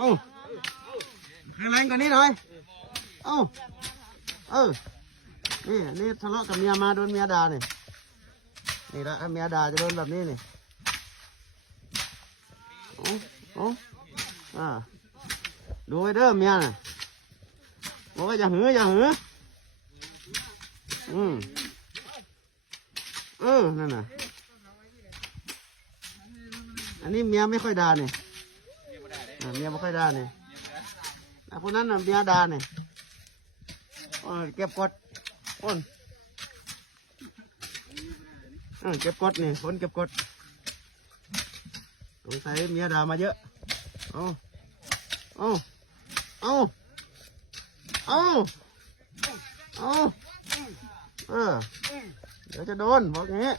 เอาแรงกว่านี้หน่อยเอานี่ทะเลาะกับเมียมาโดนเมียด่าเนี่ยนี่ละเมียด่าจะโดนแบบนี้นี่ดูไว้เด้อเมียน่ะบอกว่าอย่าหือนั่นน่ะอันนี้เมียไม่ค่อยด่าเนี่ยเมียไม่ค่อยด่าเนี่ยคนนั้นน่ะเมียด่าเนี่ยเก็บกดเก็บกดนี่คนเก็บกดสงสัยเมียด่ามาเยอะเดี๋ยวจะโดนบอกอย่างนี้